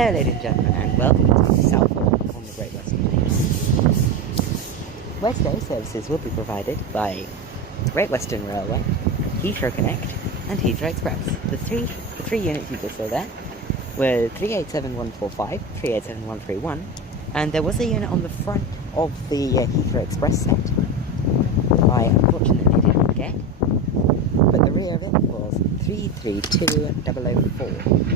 Hello ladies and gentlemen, and welcome to Southall on the Great Western Mainline, where today's services will be provided by Great Western Railway, Heathrow Connect and Heathrow Express. The three units you just saw there were 387145, 387131, and there was a unit on the front of the Heathrow Express set I unfortunately did not get, but the rear of it was 332004.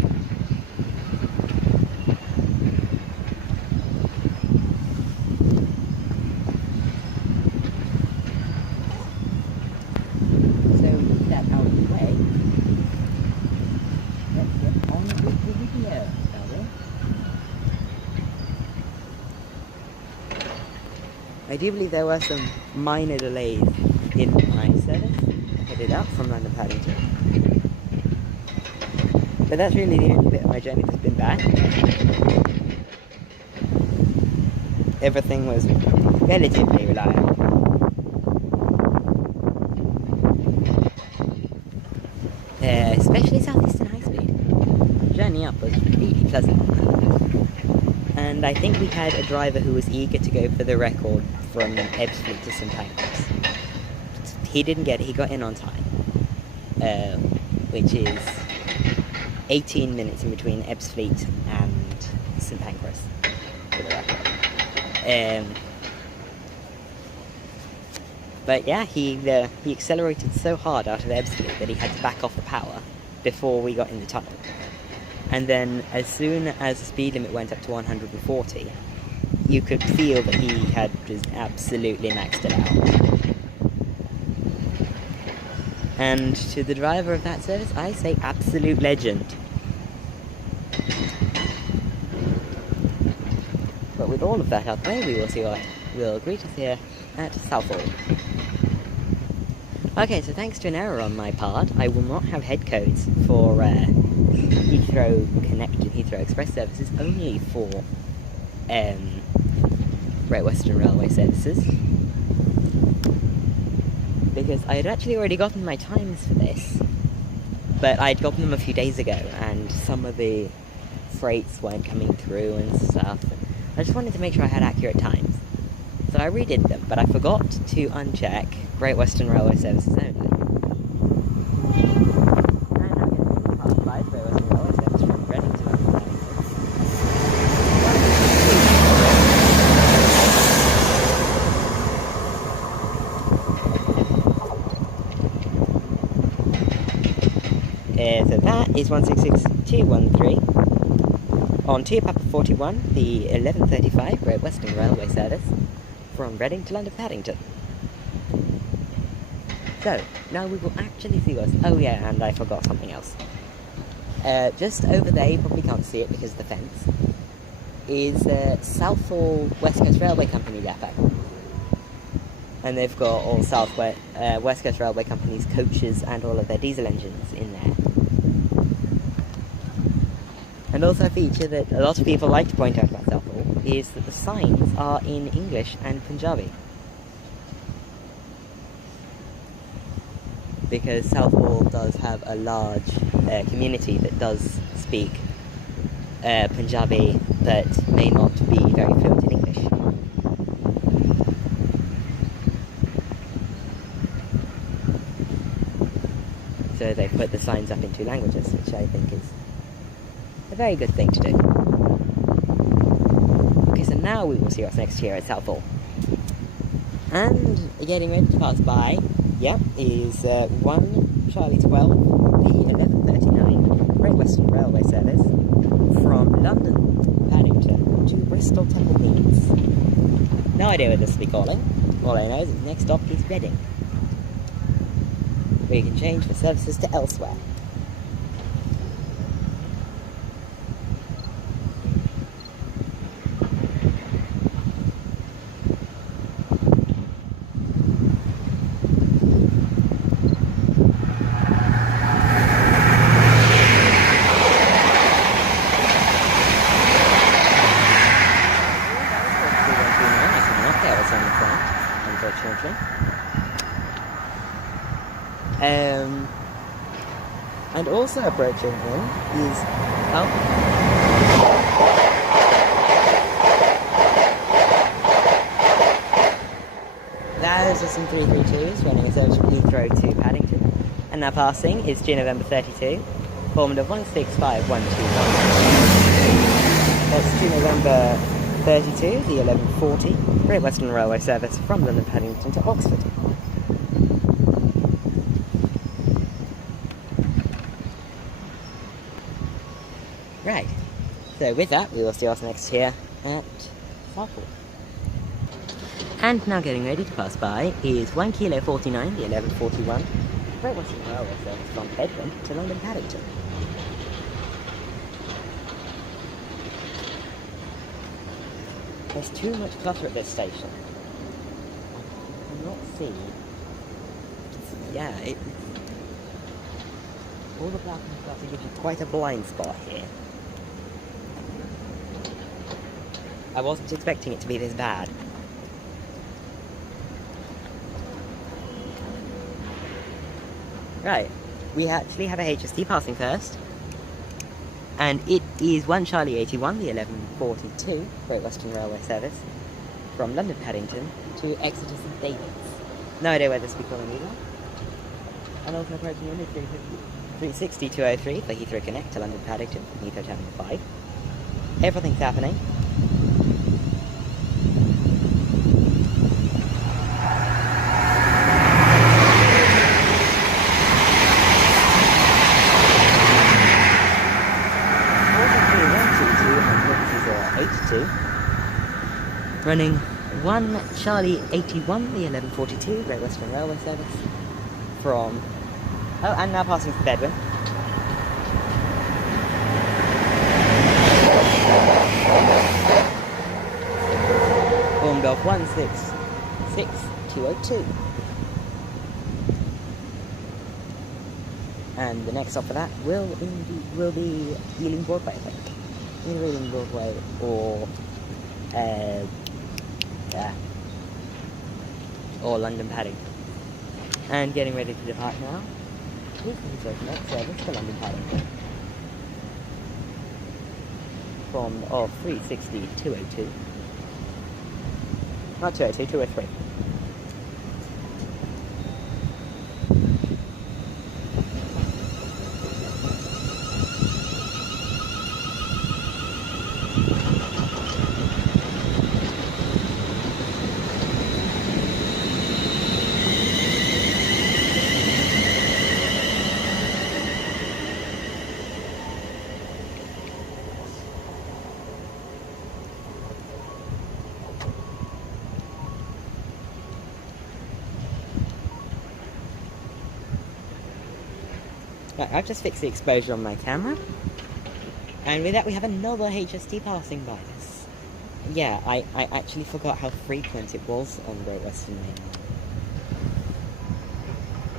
I do believe there were some minor delays in my service headed out from London Paddington, but that's really the only bit of my journey that's been bad. Everything was relatively reliable. Especially Southeastern High Speed. The journey up was really pleasant. And I think we had a driver who was eager to go for the record from Ebbsfleet to St Pancras. He didn't get it, he got in on time, which is 18 minutes in between Ebbsfleet and St Pancras, for the record. But yeah, he accelerated so hard out of Ebbsfleet that he had to back off the power before we got in the tunnel. And then, as soon as the speed limit went up to 140, you could feel that he had just absolutely maxed it out. And to the driver of that service, I say absolute legend. But with all of that out there, we will see what will greet us here at Southall. Okay, so thanks to an error on my part, I will not have head codes for Heathrow Connect and Heathrow Express services, only for Great Western Railway services, because I had actually already gotten my times for this, but I'd gotten them a few days ago and some of the freights weren't coming through and stuff. I just wanted to make sure I had accurate times, so I redid them, but I forgot to uncheck Great Western Railway services only. So that is 166213 on to Papa 41, the 1135 Great Western Railway service from Reading to London Paddington. So, now we will actually see what's... Oh yeah, and I forgot something else. Just over there, you probably can't see it because of the fence, is Southall West Coast Railway Company depot. And they've got all West Coast Railway Company's coaches and all of their diesel engines in there. And also a feature that a lot of people like to point out about Southall is that the signs are in English and Punjabi. Because Southall does have a large community that does speak Punjabi but may not be very fluent in English. So they put the signs up in two languages, which I think is a very good thing to do. Okay, so now we will see what's next here at Southall. And getting ready to pass by, is 1 Charlie 12, the 1139 Great Western Railway service from London Paddington to Bristol Temple Meads. No idea what this will be calling. All I know is that the next stop is Reading. We can change the services to elsewhere. And also approaching him is... Oh. Those are some 332s running a service from Heathrow to Paddington. And now passing is GWML 32, formed of 165-121. That's GWML 32, the 1140, Great Western Railway service from London Paddington to Oxford. Right, so with that we will see us next here at Southall. And now getting ready to pass by is 1 Kilo 49, the 1141, Great Western Railway service from Bedford to London Paddington. There's too much clutter at this station. I cannot see. Yeah, all the black and clutter gives you quite a blind spot here. I wasn't expecting it to be this bad. Right, we actually have a HST passing first. And it is 1 Charlie 81, the 1142, Great Western Railway service, from London Paddington to Exeter St David's. No idea where this will be calling either. And also approaching in is 360 203 for Heathrow Connect to London Paddington from Heathrow Terminal 5. Everything's happening. Running 1 Charlie 81, the 1142, Great Western Railway service from... Oh, and now passing to Bedwin. Formed of 166-202. And the next stop for that will be Reading Broadway, I think. Either Reading Broadway or London Paddington. And getting ready to depart now is the Heathrow Connect service to London Paddington. From 360-202. Not 202, 203. Right, I've just fixed the exposure on my camera, and with that we have another HST passing by us. Yeah, I actually forgot how frequent it was on Great Western Mainline.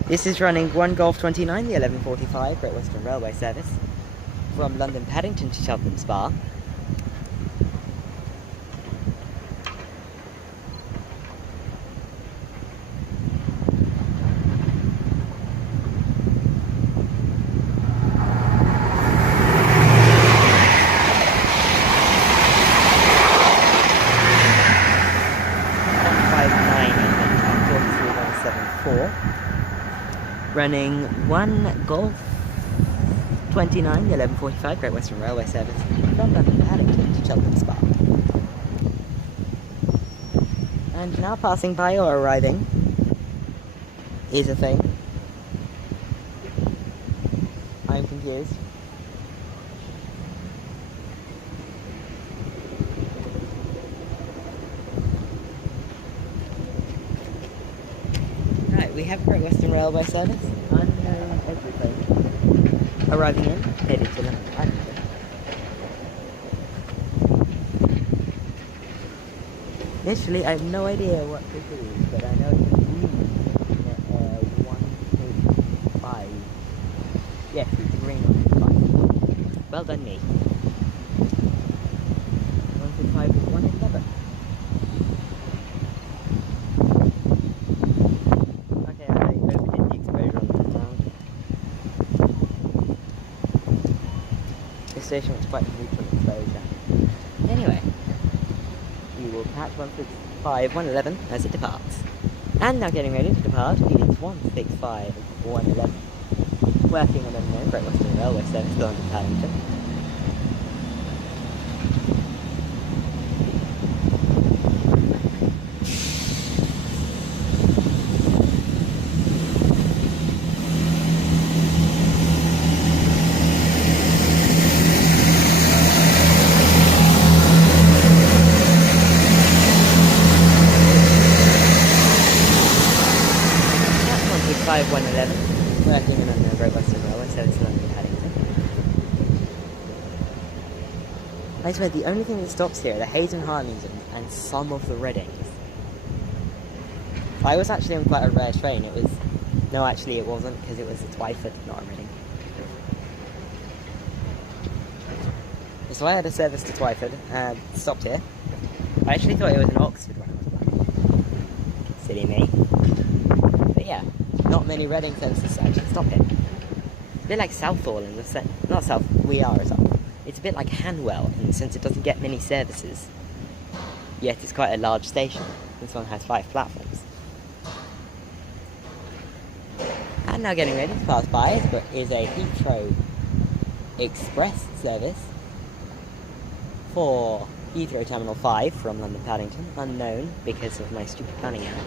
This is running 1 Golf 29, the 1145 Great Western Railway service from London Paddington to Cheltenham Spa. Running 1 Golf 29, the 1145 Great Western Railway service from London Paddington to Cheltenham Spa. And now passing by or arriving is a thing. I'm confused. We have Great Western Railway service, unknown everything, arriving in, headed to London Paddington. Initially, I have no idea what this is, but I know it's green, 1.5. Yes, it's a green 1.5. Well done me. 1.5 is 1.11. station, which is quite neutral exposure. Anyway, we will catch 165, 111 as it departs. And now getting ready to depart is 165, 111. Working on a Great Western Railway service to London Paddington. That's 111, working on a Great Western Railway service to London Paddington. I swear, the only thing that stops here are the Hayes and Harlington and some of the Readings. I was actually on quite a rare train. It was... No, actually it wasn't, because it was a Twyford, not a Reading. So I had a service to Twyford, and stopped here. I actually thought it was an Oxford when I was back. Silly me. But yeah, not many Reading services actually stop here. A bit like Southall in the sense... Not South, we are a Southall. It's a bit like Hanwell in the sense it doesn't get many services. Yet it's quite a large station. This one has 5 platforms. And now getting ready to pass by is a Heathrow Express service for Heathrow Terminal 5 from London Paddington, unknown because of my stupid planning error.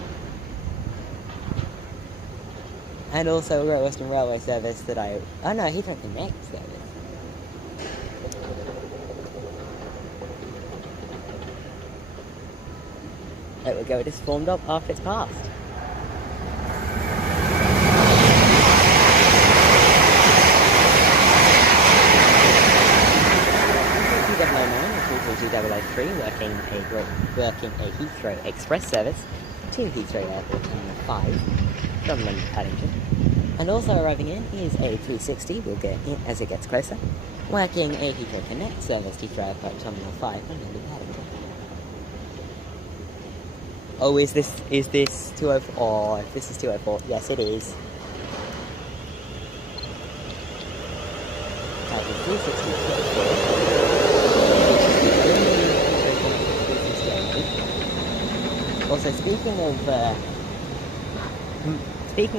And also a Great Western Railway service that I... Oh no, Heathrow Connect service. It will go just formed up after it's passed. GWML working a Heathrow Express service to Heathrow Airport Terminal 5 from London Paddington. And also arriving in is a 360, we'll get in as it gets closer, working a Heathrow Connect service to Heathrow Airport Terminal 5 from London Paddington. Oh, is this 204? Oh, if this is 204, yes it is. That is 360, 204. Also, speaking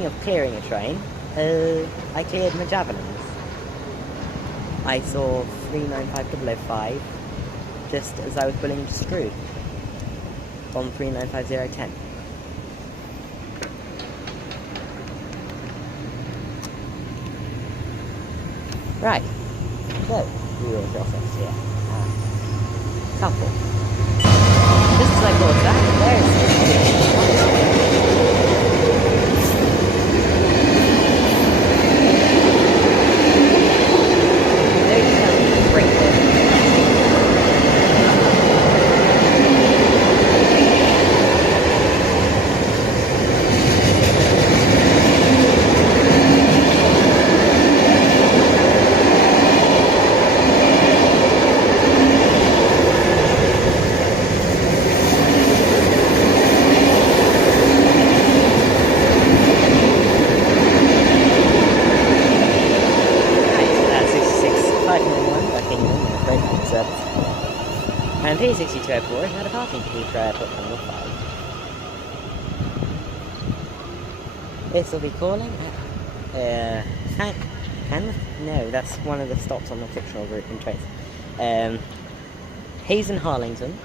of clearing a train, I cleared my javelins. I saw 395005 just as I was pulling the screw on 395010. Right, so we will cross us here at Southall. Just as I thought that, there's and 36204 is now departing to Heathrow Airport Terminal 5. This will be calling at no, that's one of the stops on the fictional route in trains. Hayes and Harlington,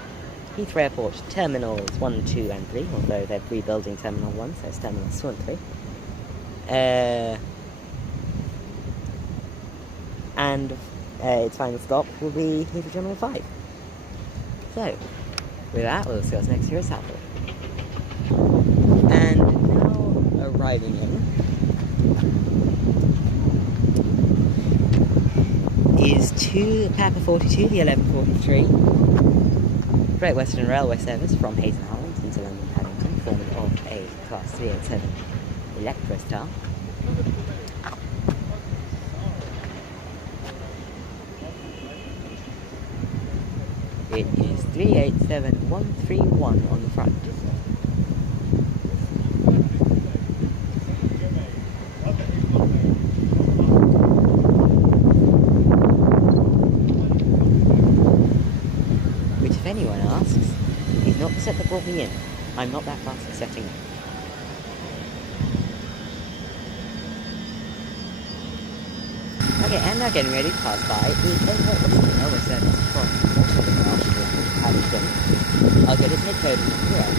Heathrow Airport Terminals 1, 2 and 3, although they're rebuilding Terminal 1, so it's Terminal 2 and 3. And its final stop will be Heathrow Terminal 5. So, with that, we'll see what's next here at Southall. And now arriving in is Pepper 42, the 1143, Great Western Railway service from Hayes and Harlington to London Paddington, forming of a Class 387 Electrostar. It is 387131 on the front. brought me in. I'm not that fast at setting up. Okay, and now getting ready to pass by the Great Western Railway service from Oxford and London Paddington. I'll get its head code and throughout.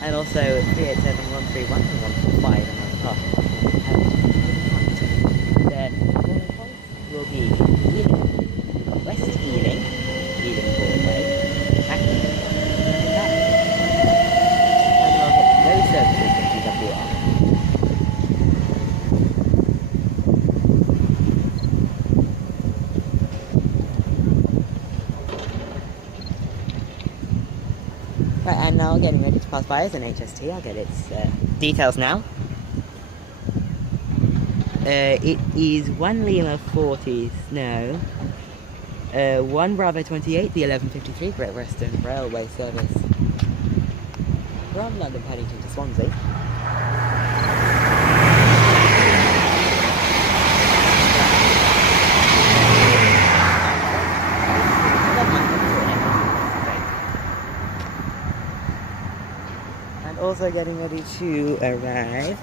And also 387 131 and 145 and another car. The following points will be Ealing, West Ealing, Ealing Broadway, Acton, and I'll get no services from GWML. Right, and now getting ready to pass by as an HST. I'll get its details now. It is 1 Lima 40, no. 1 Bravo 28, the 1153 Great Western Railway service from London Paddington to Swansea. And also getting ready to arrive.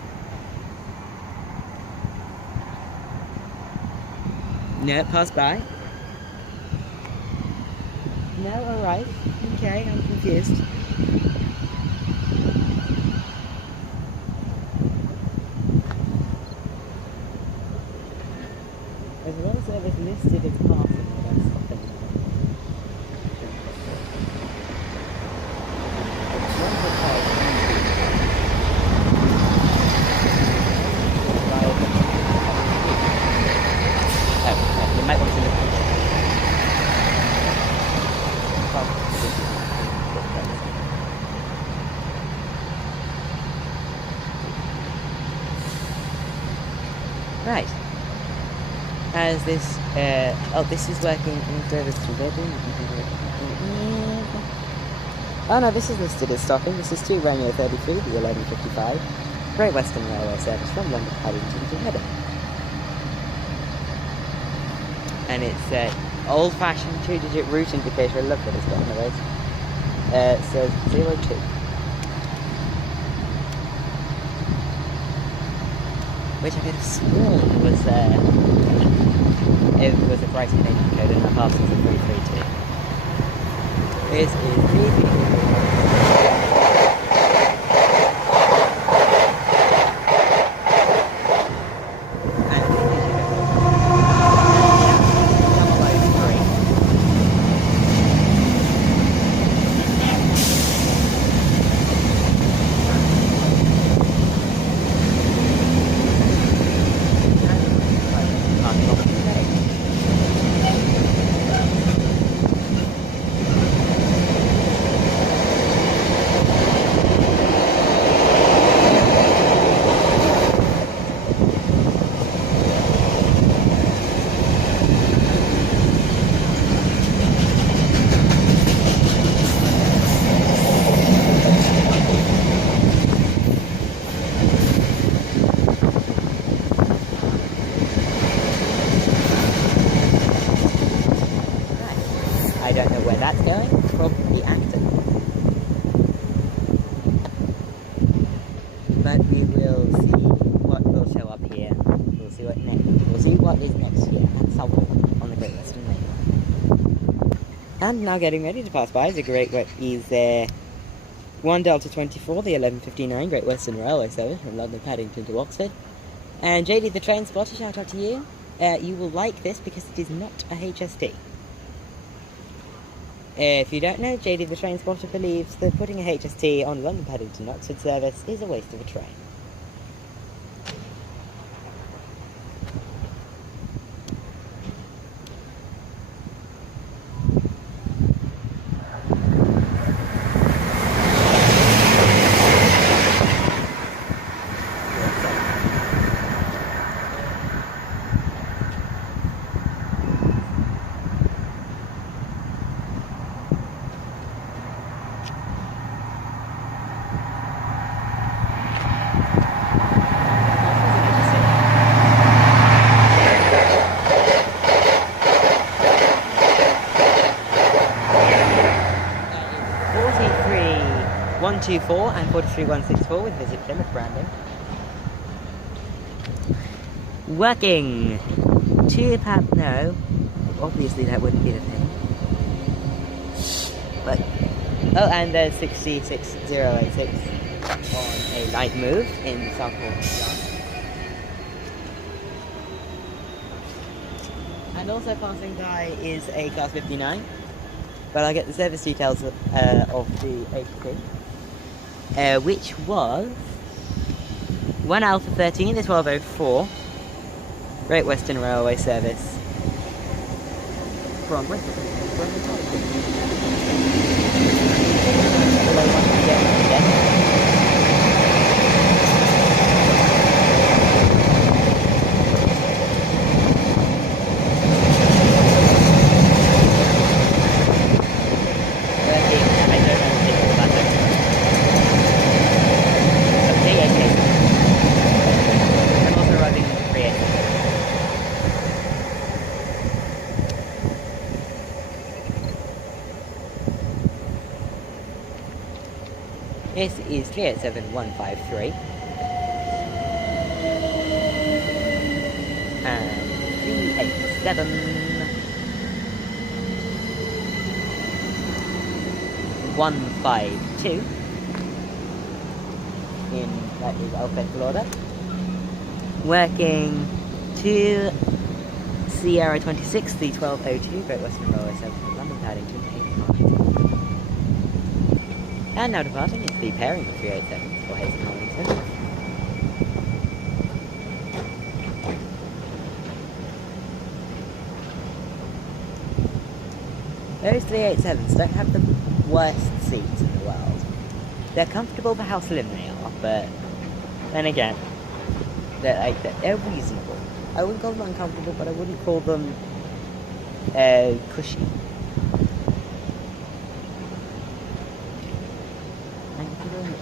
No, pass by. No, alright. Okay, I'm confused. There's one service listed as passing, but I'm stopping now. You might want to look. Right. As this, this is working in service to Reading. Oh no, this is listed as stopping. This is 2 Romeo 33, the 1155, Great Western Railway service from London Paddington to Reading. And it's old-fashioned 2-digit route indicator. I love that it's got on the road. It says 02. Which I could have sworn was it was a Brighton Canadian code and the parcels are 332. This is creepy. That's going probably Acton. But we will see what will show up here. We'll see what next. We'll see what is next here at Southall on the Great Western Mainline. And now getting ready to pass by is 1 Delta 24, the 1159 Great Western Railway service from London Paddington to Oxford. And JD the train spotter, shout out to you. You will like this because it is not a HST. If you don't know, JD the train spotter believes that putting a HST on London Paddington Oxford service is a waste of a train. 43124 and 43164 with Visit Plymouth branding. Working to no, obviously that wouldn't be the thing. But oh, and there's 66086 on a light move in Southall. And also passing by is a Class 59. But I'll get the service details of the HP, which was 1 Alpha 13, the 1204, Great Western Railway service from Bristol. This is 387153 and 387-152 in, that is alphabetical order. Working to Sierra 26, the 1202, Great Western Railway service from London Paddington. And now departing is the pairing of 387 for Hereford Harlington. Those 387s don't have the worst seats in the world. They're comfortable for how slim they are, but then again, they're reasonable. I wouldn't call them uncomfortable, but I wouldn't call them cushy.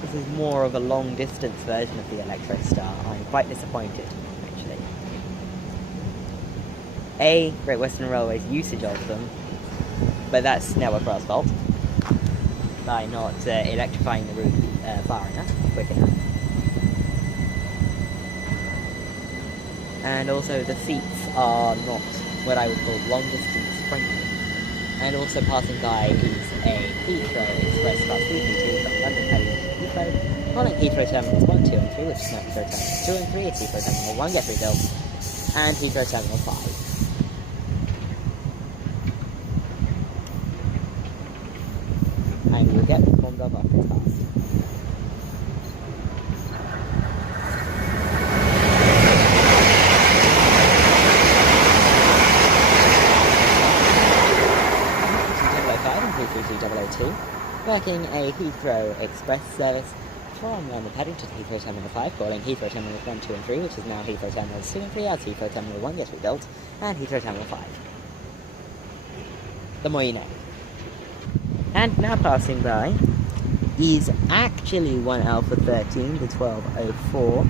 This is more of a long-distance version of the Electro Star. I'm quite disappointed, actually. Great Western Railway's usage of them, but that's now across fault by not electrifying the route far enough, quick enough. And also the seats are not what I would call long-distance friendly. And also passing by is a Heathrow Express Class 332 from London Paddington to Heathrow, following Heathrow Terminals 1, 2 and 3, which is not Heathrow Terminals 2 and 3, it's Heathrow Terminal 1 get rebuilt, and Heathrow Terminal 5. And we will get formed up after it's passed. Working a Heathrow Express service from London Paddington to Heathrow Terminal 5, calling Heathrow Terminals 1, 2 and 3, which is now Heathrow Terminals 2 and 3, as Heathrow Terminal 1 gets rebuilt, and Heathrow Terminal 5. The more you know. And now passing by is actually 1 Alpha 13, the 1204,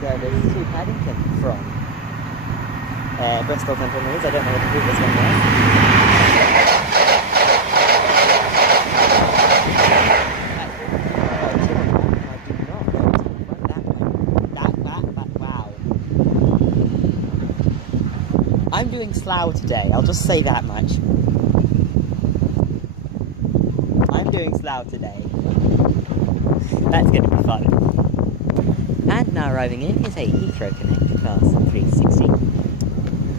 service to Paddington from Bristol Temple Meads. I don't know what the previous one was. I'm doing slough today, I'll just say that much. I'm doing slough today. That's going to be fun. And now arriving in is a Heathrow Connect Class 360.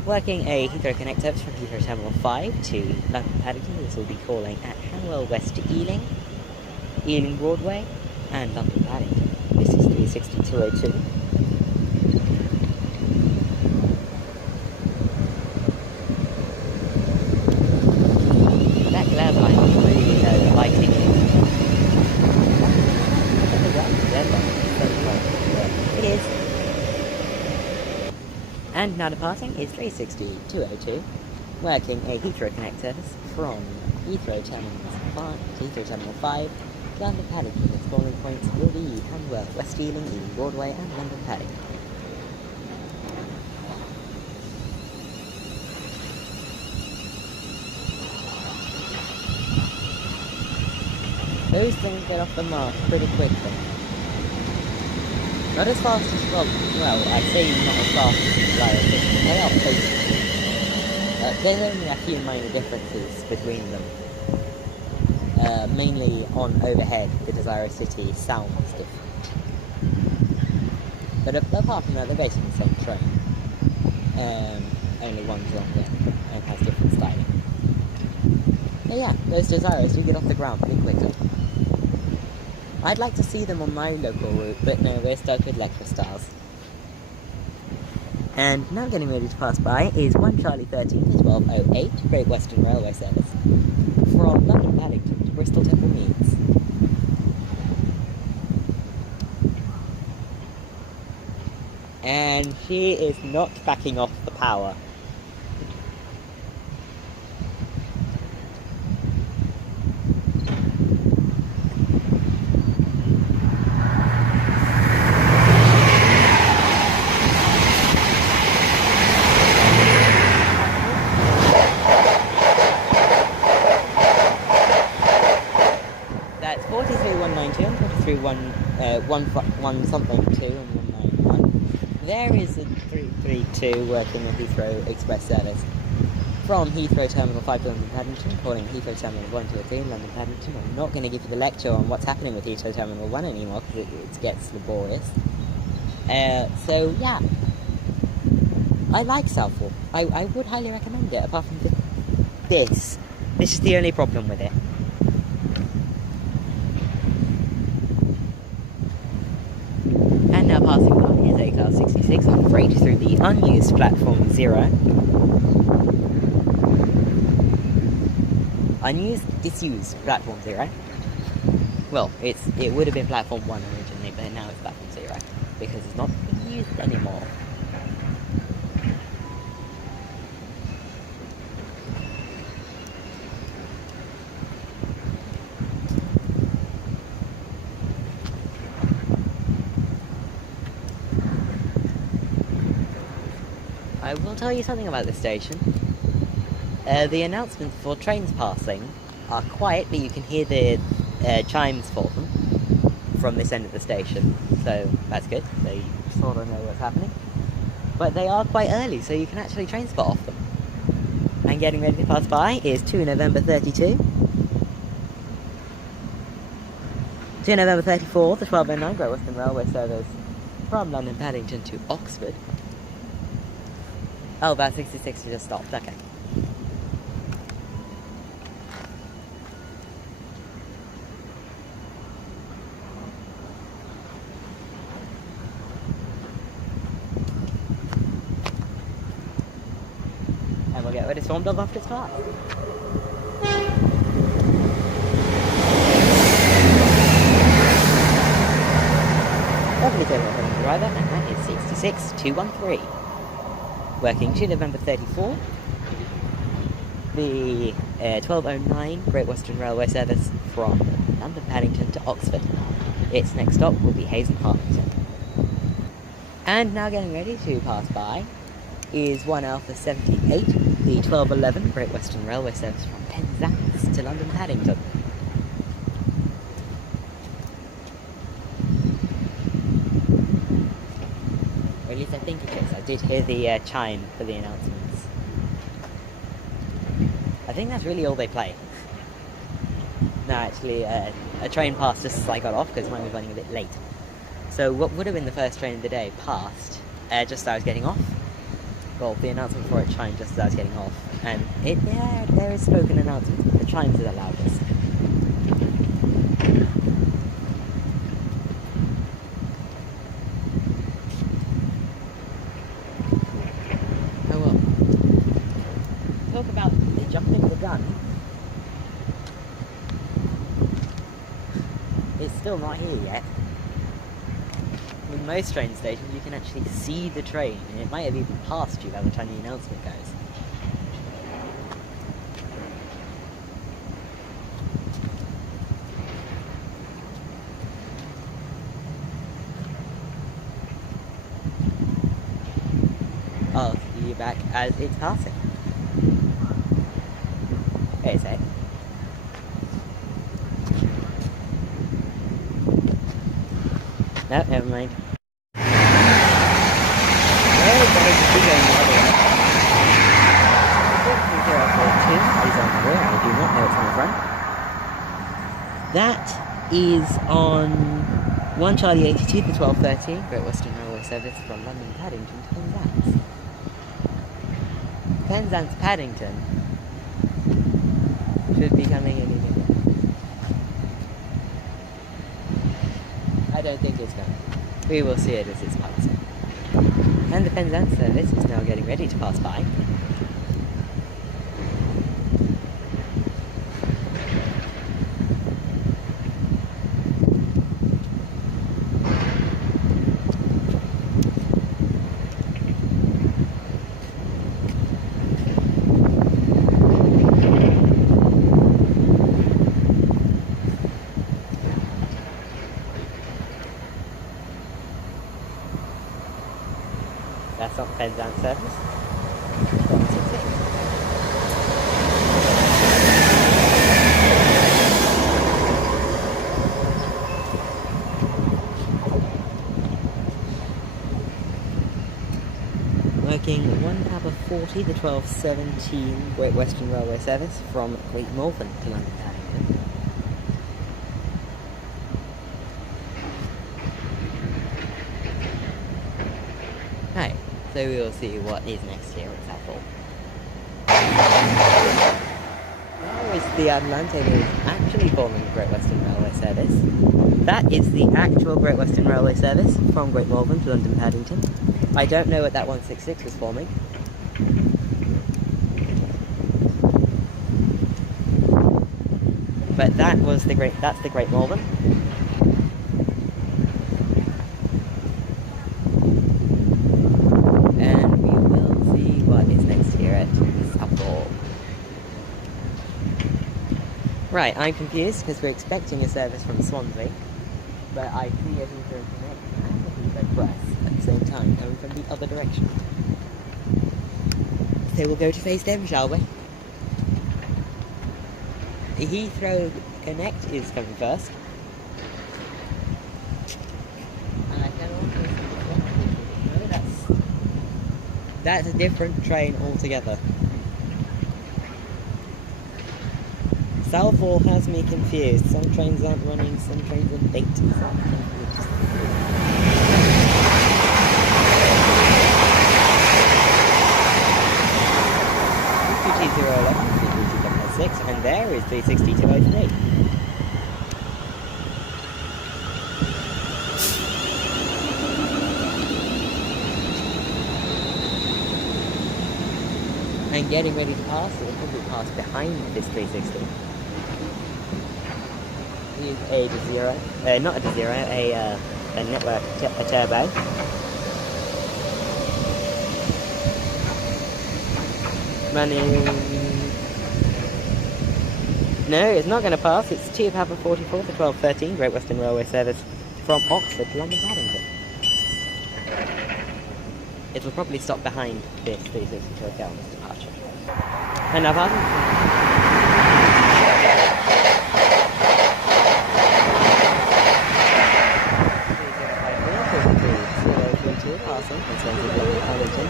Working a Heathrow Connect service from Heathrow Terminal 5 to London Paddington. This will be calling at Hanwell West to Ealing, Ealing Broadway, and London Paddington. This is 36202. And now departing is 360-202, working a Heathrow Connect service from Heathrow Terminal 5, London Paddington. Its calling points will be Hanwell, West Ealing, Ealing Broadway, and London Paddington. those things get off the mark pretty quickly. Not as fast as, well, I say not as fast as the Flyer, but they are close. There's only a few minor differences between them. Mainly on overhead, the Desirous City sounds different. But apart from that, they're basically the same train. Only one's longer and has different styling. But yeah, those Desirous do get off the ground pretty quickly. I'd like to see them on my local route, but no, we're stuck with Lectra styles. And now getting ready to pass by is 1 Charlie 13 to 1208 Great Western Railway service from London Paddington to Bristol Temple Meads. And she is not backing off the power. That's 43,192 and 43,1 something 2 and 191. There is a 332 working the Heathrow Express service from Heathrow Terminal 5 to London Paddington, calling Heathrow Terminal 1 to 3 in London Paddington. I'm not going to give you the lecture on what's happening with Heathrow Terminal 1 anymore because it gets laborious. So yeah, I like Southall. I would highly recommend it, apart from this. This is the only problem with it. And now passing by is a Class 66 on freight through the unused platform 0. Disused platform 0. Well, it would have been platform 1 originally, but now it's platform 0 because it's not being used anymore. I will tell you something about this station. The announcements for trains passing are quiet, but you can hear the chimes for them from this end of the station, so that's good. They sort of know what's happening. But they are quite early, so you can actually train spot off them. And getting ready to pass by is 2 November 32. 2 November 34, the 1209 Great Western Railway service from London Paddington to Oxford. Oh, that 66 just stopped, okay. And we'll get ready to storm dog after its pass. Lovely table from the driver, and that is 66213. Working 2 November 34, the 1209 Great Western Railway service from London Paddington to Oxford. Its next stop will be Hayes and Harlington. And now getting ready to pass by is 1 Alpha 78, the 1211 Great Western Railway service from Penzance to London Paddington. Or at least I think it is. I did hear the chime for the announcements. I think that's really all they play. No, actually, a train passed just as I got off because mine was running a bit late. So what would have been the first train of the day passed just as I was getting off. Well, the announcement for it chimed just as I was getting off. And there is spoken announcements, but the chimes are the loudest. Oh well. Talk about jumping the gun. It's still not here yet. With most train stations, you can actually see the train, and it might have even passed you by the time the announcement goes. I'll see you back as it's passing. Wait a sec. No, never mind. Well, it's going the other way. Is on the rear, I do not know it's on the front. That is on 1 Charlie 82 for 12:13, Great Western Railway service from London Paddington to Penzance. Penzance Paddington should be coming in a minute. I don't think it's coming. We will see it as it's passing. And the Penzance service is now getting ready to pass by. That's not Penzance service. Working 1 Papa 40, the 12:17 Great Western Railway service from Great Malvern to London Paddington. Hi. So we will see what is next here at Southall. There is the Atlanta is actually forming the Great Western Railway service. That is the actual Great Western Railway service from Great Malvern to London Paddington. I don't know what that 166 was forming. But that's the Great Malvern. Right, I'm confused because we're expecting a service from Swansea, but I see a Heathrow Connect and a Heathrow Press at the same time coming from the other direction. So we'll go to face them, shall we? The Heathrow Connect is coming first. And I can also see that's a different train altogether. Southall has me confused. Some trains aren't running, some trains are late. And there is 36203. And getting ready to pass, it will probably pass behind this 360. Is a zero, not a zero, a network, a turbo. Running. No, it's not going to pass. It's 2 Papa 44 for 12:13, Great Western Railway service from Oxford to London Paddington. It will probably stop behind this 360 to account departure. And now pardon? Passing from Swansea to London Paddington.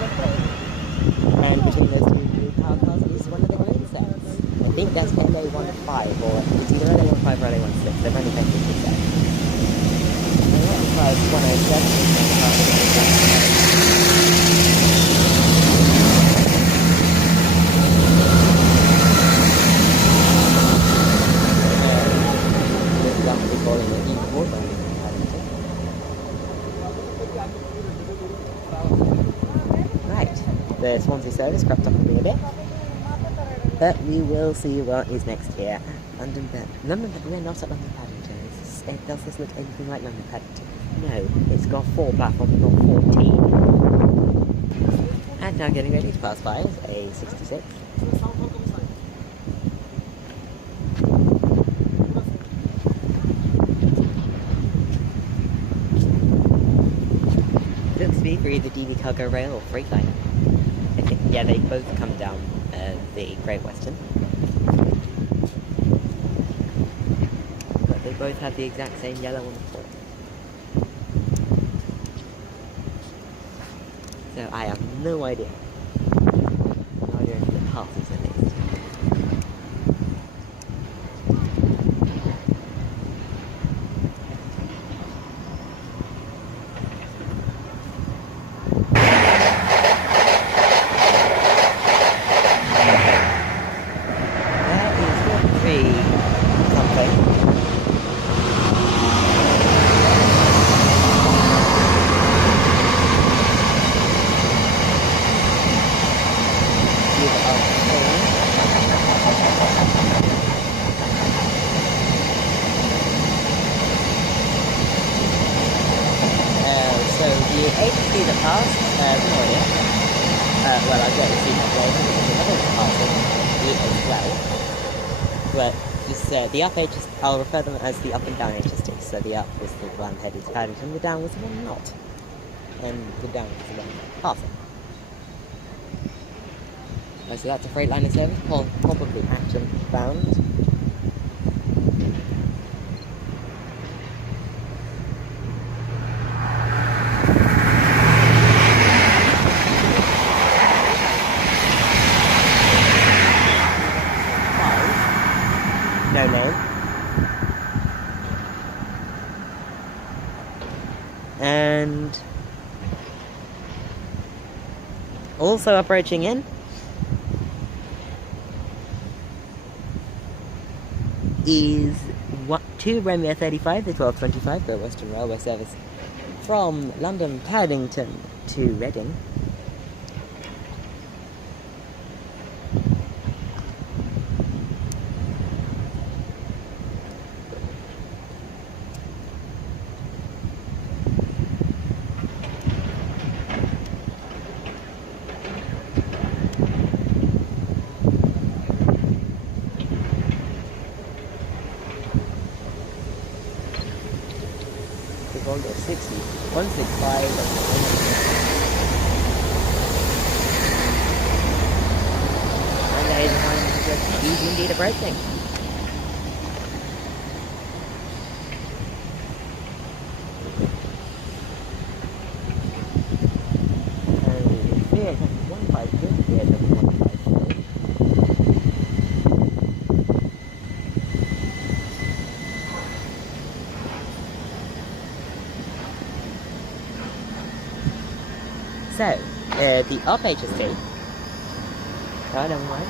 And between those two blue power cars is one of the green sets. I think that's LA15 or it's either LA15 or LA16. They've only got 50 sets. LA15 is 107. Calling it even more than Paddington. Right, the Swansea service crept up on me a bit, but we will see what is next here. London, we're not at London Paddington. Does this look anything like London Paddington? No, it's got 4 platforms, not 14. And now getting ready to pass by is a 66. Looks to be for either DB Cargo Rail or Freightliner. Yeah, they both come down the Great Western. But they both have the exact same yellow on the floor. So I have no idea. No idea if it passes at least. Well, I've got to see my way because another part as well. But just the up HST, I'll refer them as the up and down HST. So the up was the one headed to Paddington, the down was the one not. And the down was the one passing. So that's a Freightliner service, probably Acton bound. No. And also approaching in is 2 Romeo 35, the 1225 Great Western Railway service from London Paddington to Reading. Of 60, 165, and ladies and gentlemen, he's indeed approaching. And here comes 152, here comes 153. So, the up HST. Oh, never mind.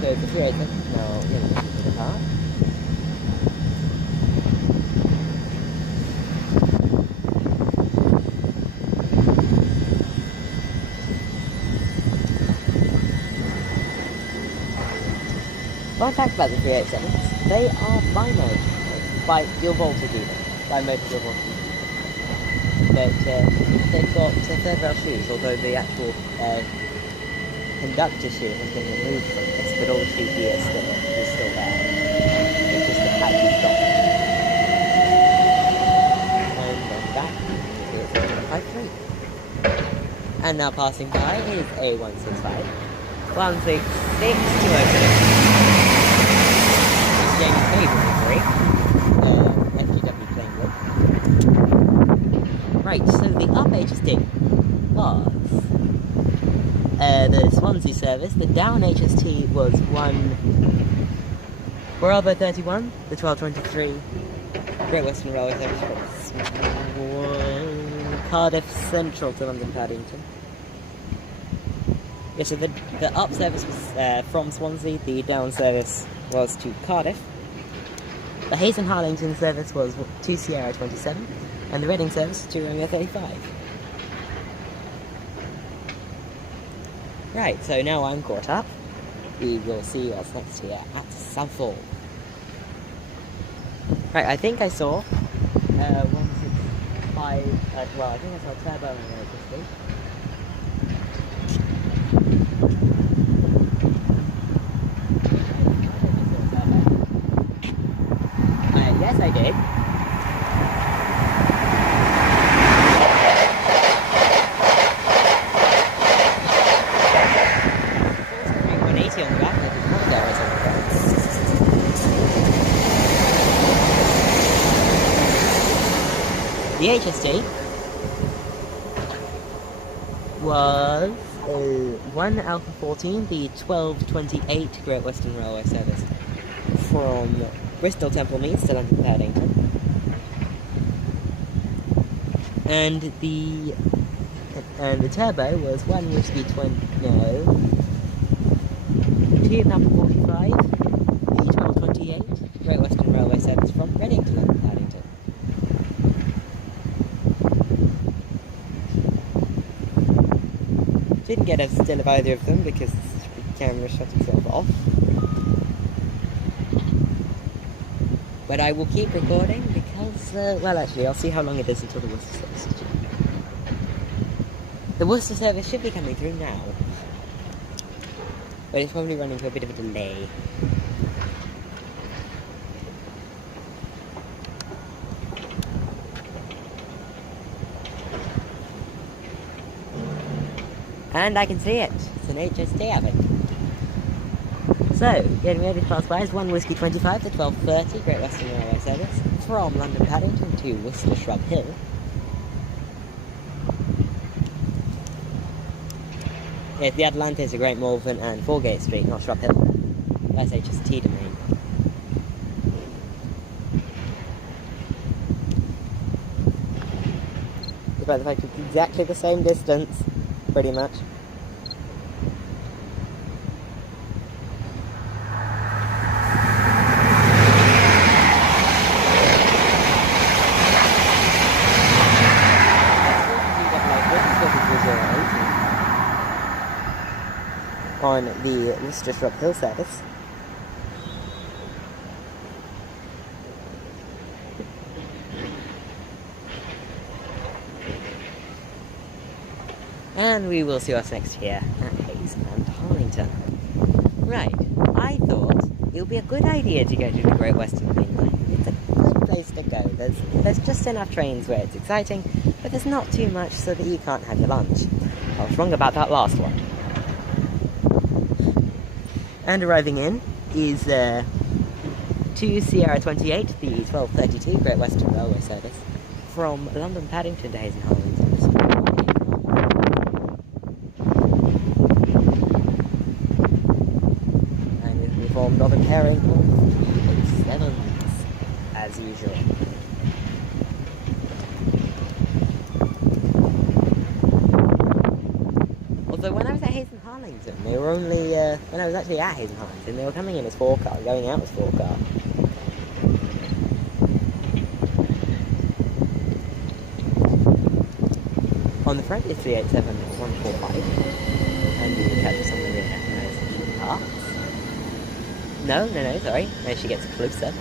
So, the 387. Fun fact about the 387s, they are bi-mode, by dual voltage even, bi-mode dual voltage. But they've got third rail shoes, although the actual conductor shoe has been removed from this, but all the two gears is still there. It's just the patchy stop. And on back is a 153. And now passing by is a 165. 166 to open. Jamie FGW playing with. Right, so the up HST was the Swansea service. The down HST was 1 Bravo 31, the 1223 Great Western Railway service from Cardiff Central to London Paddington. Yeah, so the up service was from Swansea, the down service was to Cardiff. The Hayes and Harlington service was to Sierra 27, and the Reading service to Romeo 35. Right, so now I'm caught up. We will see what's next here at Southall. Right, I think I saw 165, well, I think I saw a turbo in there this week. The HST was 1 Alpha 14, the 12:28 Great Western Railway service from Bristol Temple Meads to London Paddington. And the turbo was 1 Whiskey 20, no, 2 Alpha 45, the 12:28 Great Western Railway service from Reading to London Paddington. Didn't get a still of either of them because the camera shut itself off. But I will keep recording because, well actually, I'll see how long it is until the Worcester service is due. The Worcester service should be coming through now. But it's probably running to a bit of a delay. And I can see it. It's an HST of it. So, getting ready to pass by is 1 Whiskey 25 to 12:30 Great Western Railway service from London Paddington to Worcester Shrub Hill. Yes, the Atlantis are Great Malvern and Foregate Street, not Shrub Hill. That's HST domain. Despite the fact it's exactly the same distance, pretty much. On the Worcester Shrub Hill service. And we will see what's next here at Hayes and Harlington. Right, I thought it would be a good idea to go to the Great Western Mainline. It's a good place to go. There's just enough trains where it's exciting, but there's not too much so that you can't have your lunch. I was wrong about that last one. And arriving in is 2 Sierra 28, the 12:32 Great Western Railway service from London Paddington to Hayes and Harlington. And we've been formed of a pairing of 7s, as usual. Although when I was at Hayes and Harlington, they were only, when I was actually at Hayes and Harlington, they were coming in as 4-car, going out as 4-car. On the front is 387145, and you can catch us on the rear as she parks. No, sorry, as she gets closer.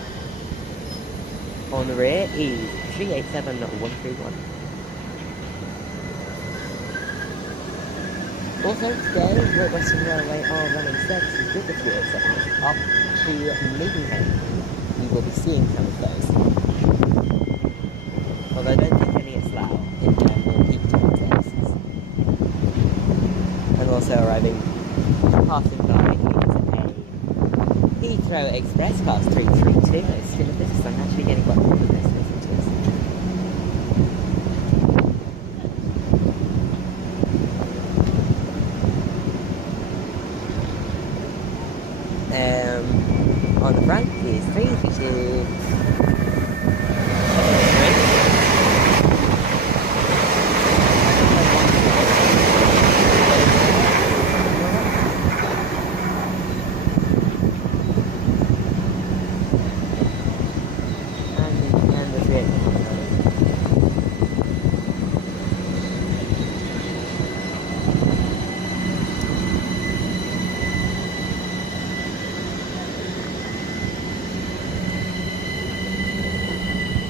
On the rear is 387131. Also today, Great Western Railway are running services with the 3871 up to Maidenhead. We will be seeing some of those. Although I don't think any at Slough in their more peak time services. And also arriving, passing by is a Heathrow Express class 332. It's still a bit, I'm actually getting quite bored of this visitors. On the front is 332.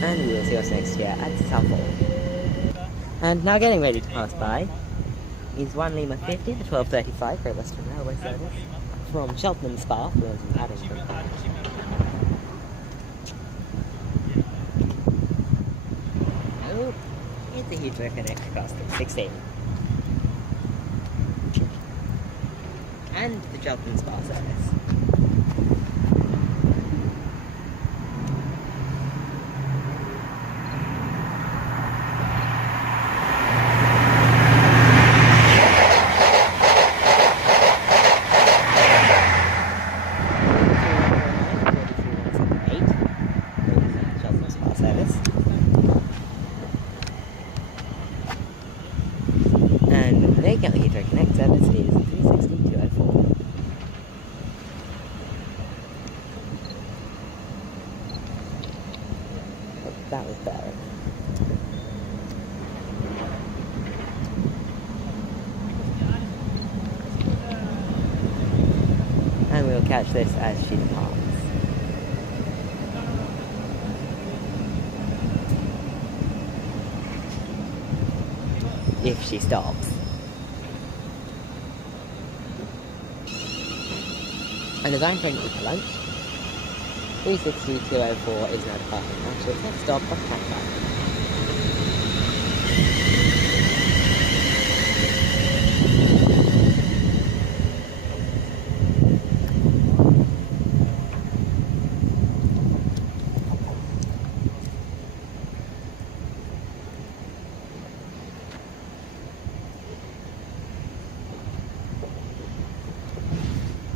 And we will see us next year at Southall. And now getting ready to pass by is 1 Lima 50, the 12:35 Great Western Railway service from Cheltenham Spa to London Paddington. Oh, it's the Heathrow Connect class 16. And the Cheltenham Spa service. Heathrow Connect service is 36204. That was better. And we'll catch this as she departs. If she stops. And as I'm trying to eat for lunch, 36204 is now departing now, so it's next stop off Penzance.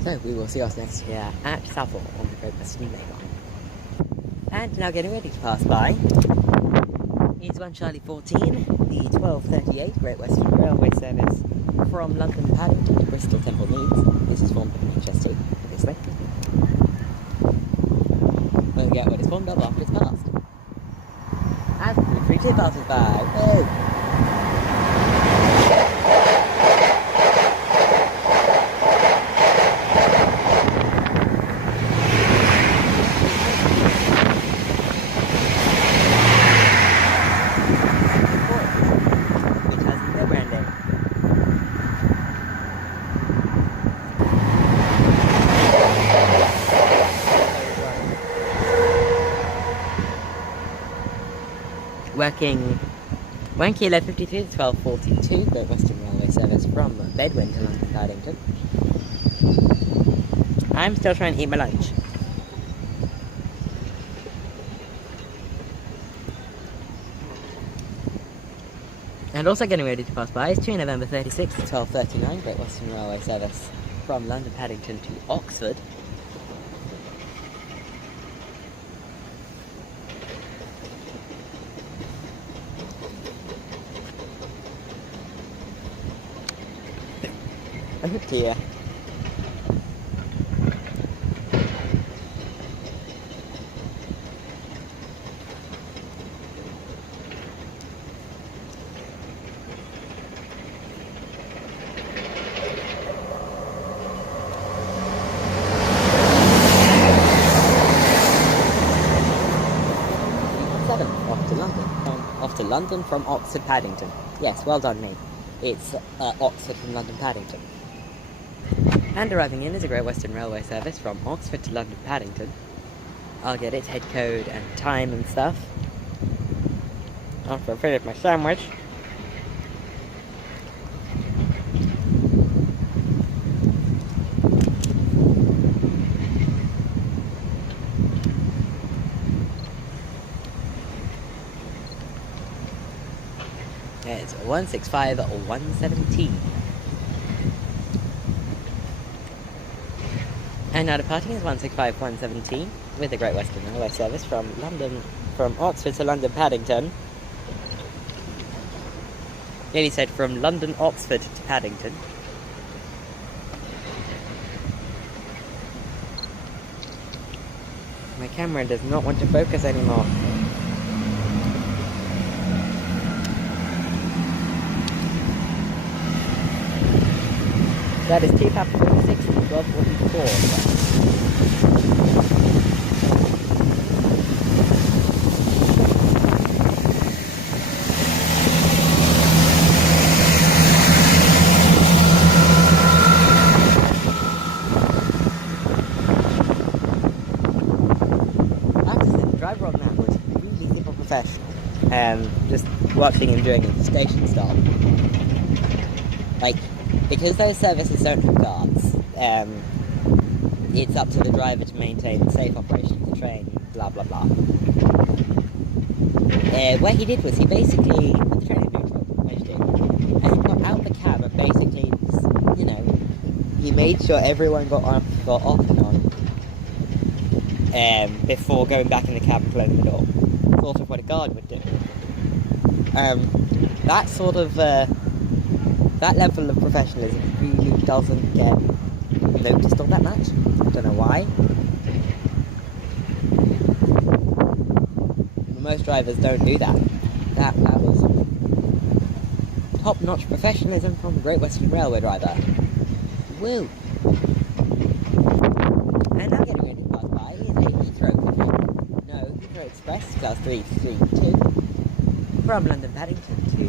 So we will see us next year at Southall on the Great Western Mainline. And now getting ready to pass by is 1 Charlie 14, the 1238 Great Western Railway service from London Paddington to Bristol Temple Meads. This is formed of HST, obviously. We'll get what it's formed of after it's passed. As the 332 passes by. Whoa! Working 1 Kilo 53 to 1242 Great Western Railway service from Bedwin to London Paddington. I'm still trying to eat my lunch. And also getting ready to pass by is 2 November 36 to 1239 Great Western Railway service from London Paddington to Oxford. Oh dear. Off to London from Oxford Paddington. Yes, well done me. It's Oxford from London Paddington. And arriving in is a Great Western Railway service from Oxford to London Paddington. I'll get its head code and time and stuff after I finish my sandwich. It's 165 or 117. And now departing is 165 117 with the Great Western Railway service from Oxford to London Paddington. Nearly said from London Oxford to Paddington. My camera does not want to focus anymore. That is TPAP 46 to 1244. I have to say, the driver on that was really super professional. Just watching him doing a station stop. Like, because those services don't have guards, it's up to the driver to maintain the safe operation of the train, blah blah blah. What he did was he basically put the train in neutral, which did, and he got out the cab and basically, you know, he made sure everyone got off and on before going back in the cab and closing the door. Sort of what a guard would do. That sort of That level of professionalism really doesn't get noticed all that much. I don't know why. Most drivers don't do that. That was top-notch professionalism from the Great Western Railway driver. Woo! And now getting ready to pass by is a Heathrow Connect. No, Heathrow Express, Class 332, from London Paddington to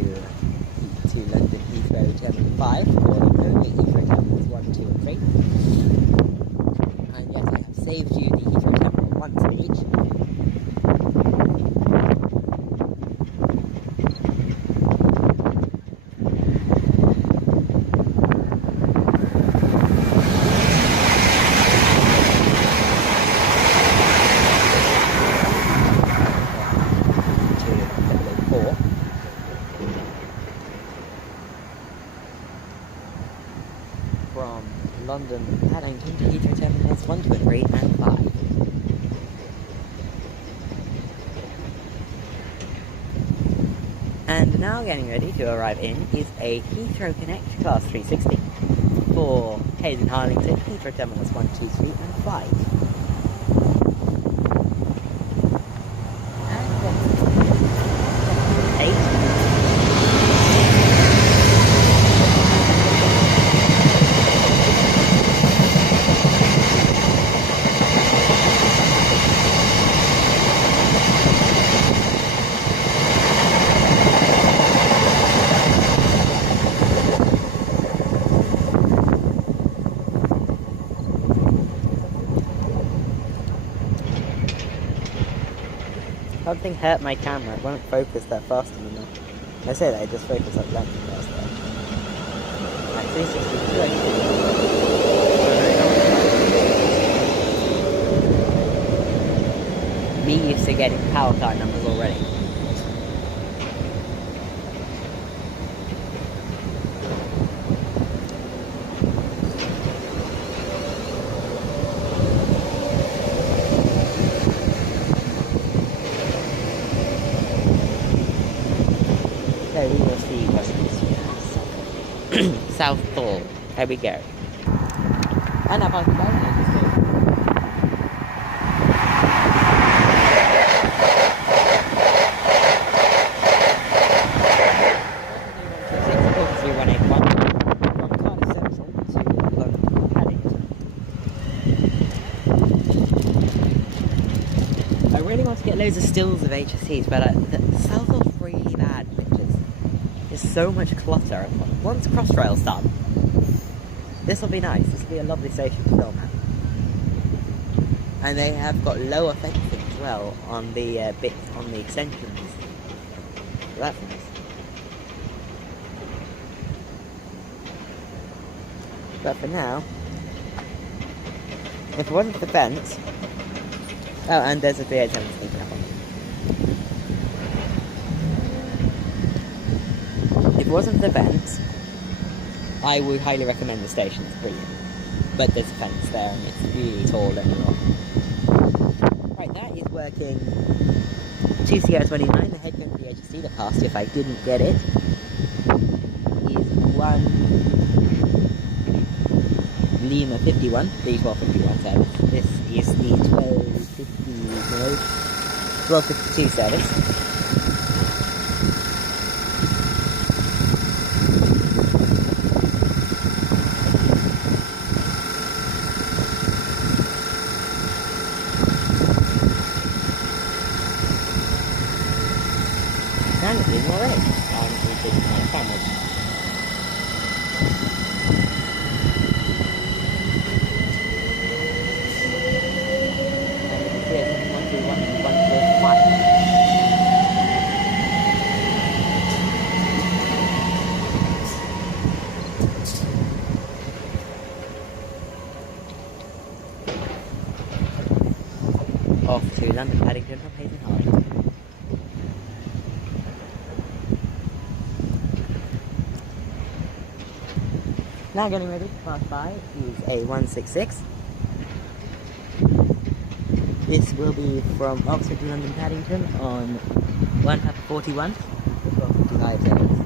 London Heathrow Terminal 5, or only Heathrow Terminals 1, 2 and 3. And yes, I have saved you the Heathrow Terminal 1 speech. From London Paddington to Heathrow Terminals 1, 2 and 3 and 5. And now getting ready to arrive in is a Heathrow Connect Class 360 for Hayes and Harlington, Heathrow Terminals 1, 2, 3 and 5. Something hurt my camera, it won't focus that fast anymore. I say that, it just focused up blank fast there. At 362 actually. Me used to getting power card numbers already. So we will see what it is. Southall. There we go. And up on the road. From Cardiff Central to London Paddington. I really want to get loads of stills of HSCs, but Southall's really bad pictures. There's so much clutter. Once Crossrail's done, this will be nice. This will be a lovely station to film at. And they have got lower fencing as well on the bits on the extensions. So that's nice. But for now, if it wasn't for the fence... Oh, and there's a 387 sneaking up on me. If it wasn't for the fence, I would highly recommend the station. It's brilliant. But there's a fence there and it's really tall and long. Right, that is working 2CR29, the head going to the HSC that passed if I didn't get it. Is 1 Lima 51, the 1251 service. This is the 1252 service. And it's leaving already. I'm taking my sandwich. Off to London Paddington from Hayes and Harlington. Now getting ready to pass by is a 166. This will be from Oxford and London Paddington on 1 Papa 41, 1255 service.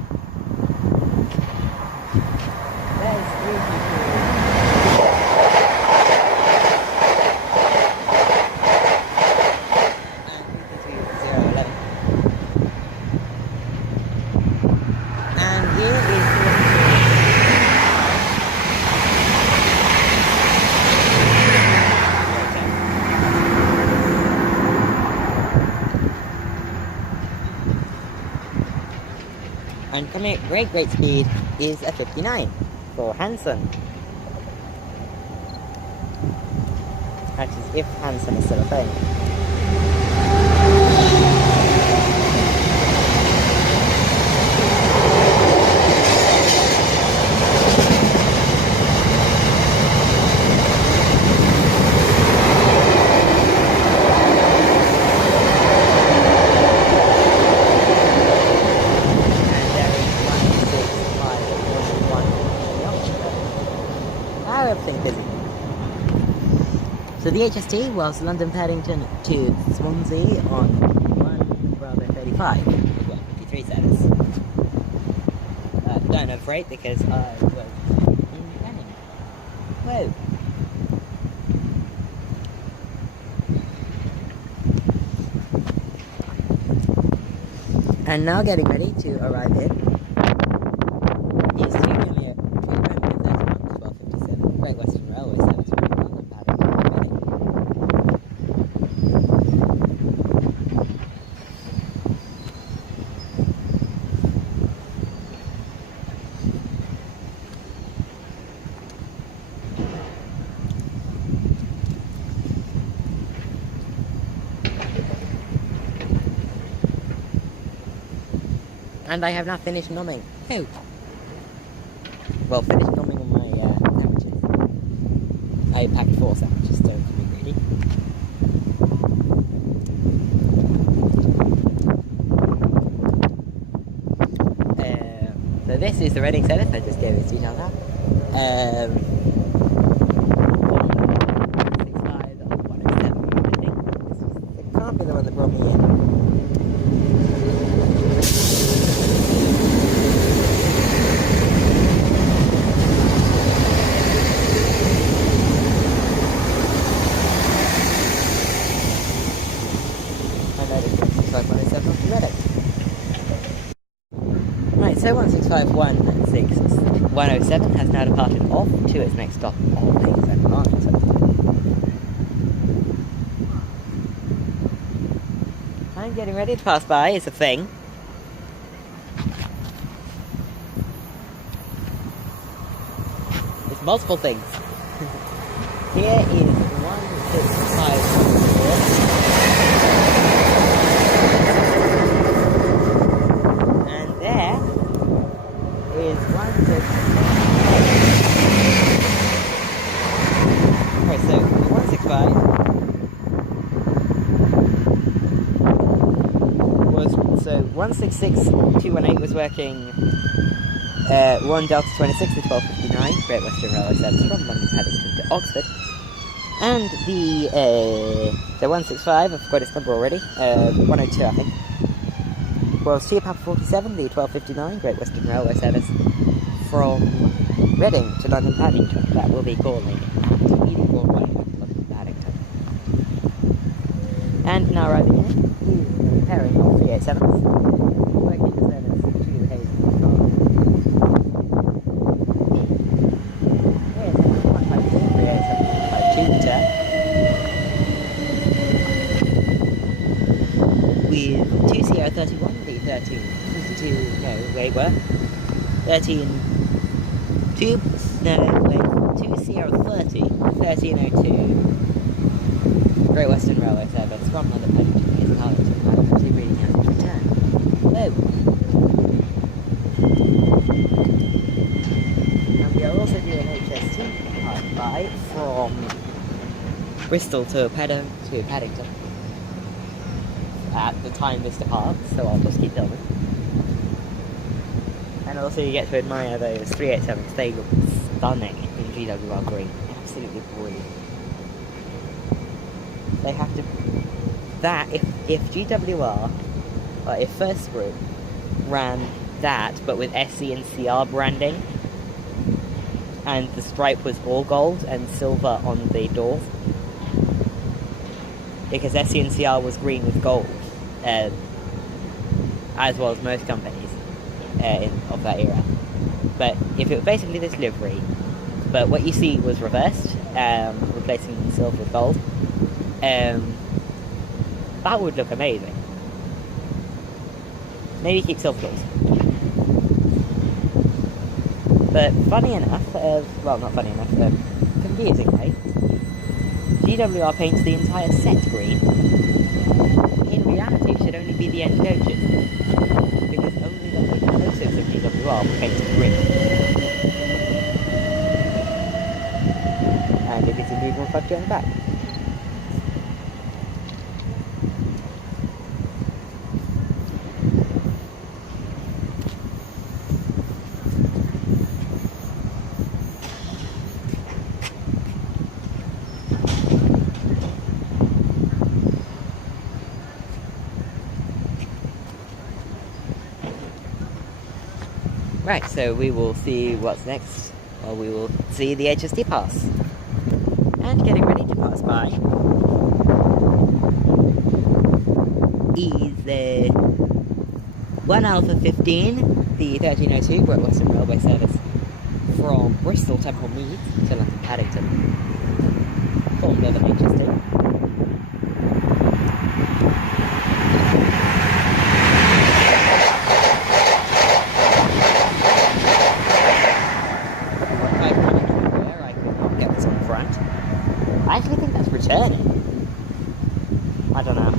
coming at great speed is a 59 for Hanson. That is if Hanson is still a thing. So the HST was London Paddington to Swansea on 1:35, with 1:53 service. Don't have freight because I was in planning. Whoa! And now getting ready to arrive in is GWML 1257 Great Western Railway service from London Paddington. And I have not finished numbing. Oh. Well, finished numbing on my sandwiches. I packed 4 sandwiches, so to be greedy. So this is the Reading service. I just gave its details out. 165 of 107, I think. It can't be the one that brought me in. Right, so 165.107 has now departed off to its next stop on Exeter and Harlington. I'm getting ready to pass by is a thing. It's multiple things. Here is 165.4. Okay, so 165 was 166.218 was working 1 Delta 26 to 1259 Great Western Railway service from London Paddington to Oxford, and the so 165 I've got its number already, 102 I think. Was T Papa 47, the 1259 Great Western Railway service from Reading to London Paddington. That will be calling at Reading and London Paddington. And now arriving in is pairing of 387s, working the service to Hayes and Cardiff. Here's a 153 387 with 2 Sierra 31, the 1322, no, wait, what? 13, 2, no, wait, 2 Sierra 30, 1302, Great Western Railway service from London Paddington to Harlington, and actually Reading has its return. Oh. And we are also doing HST part 5 from Bristol to Paddington. At the time this departs, so I'll just keep filming. And also you get to admire those 387s, they look stunning in GWML green, absolutely brilliant. They have to, that, if GWR, or if First Group ran that, but with SC and CR branding, and the stripe was all gold and silver on the doors, because SC and CR was green with gold, as well as most companies of that era. But if it was basically this livery, but what you see was reversed, replacing silver with gold, that would look amazing. Maybe keep silver doors. But funny enough, well, not funny enough, confusingly, GWR paints the entire set green. In reality, it should only be the end coaches, because only the locomotives of GWR were painted green. And it is indeed one club going back. Right, so we will see what's next. Well, we will see the HST pass. And getting ready to pass by is the 1 Alpha 15, the 1302 Great Western Railway service from Bristol Temple Meads to London Paddington, formed of an HST. I actually think that's returning. I don't know.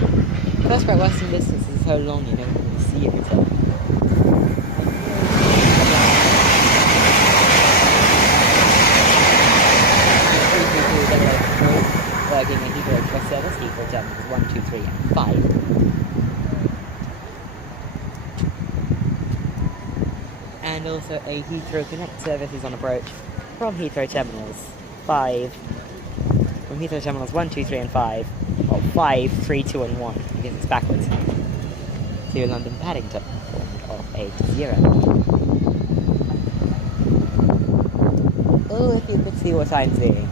First Great Western distance is so long you don't really see it return. Working a Heathrow Express service, Heathrow Terminals 1, 2, 3 and 5. And also a Heathrow Connect service is on approach from Heathrow Terminals 5. From Heathrow Terminals 1, 2, 3 and 5, or 5, 3, 2 and 1, because it's backwards, to London Paddington, of 8 to 0. Oh, if you could see what I'm seeing.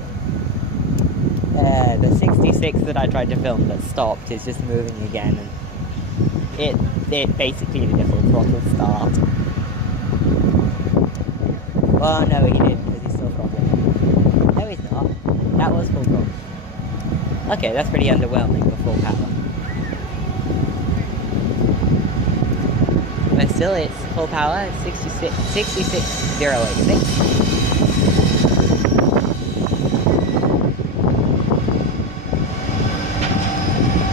The 66 that I tried to film that stopped is just moving again, and it basically did a full throttle start. Well, no, he didn't, because he's still throttling. No, he's not. That was full throttle. Okay, that's pretty underwhelming for full power. But still, it's full power, 66,086.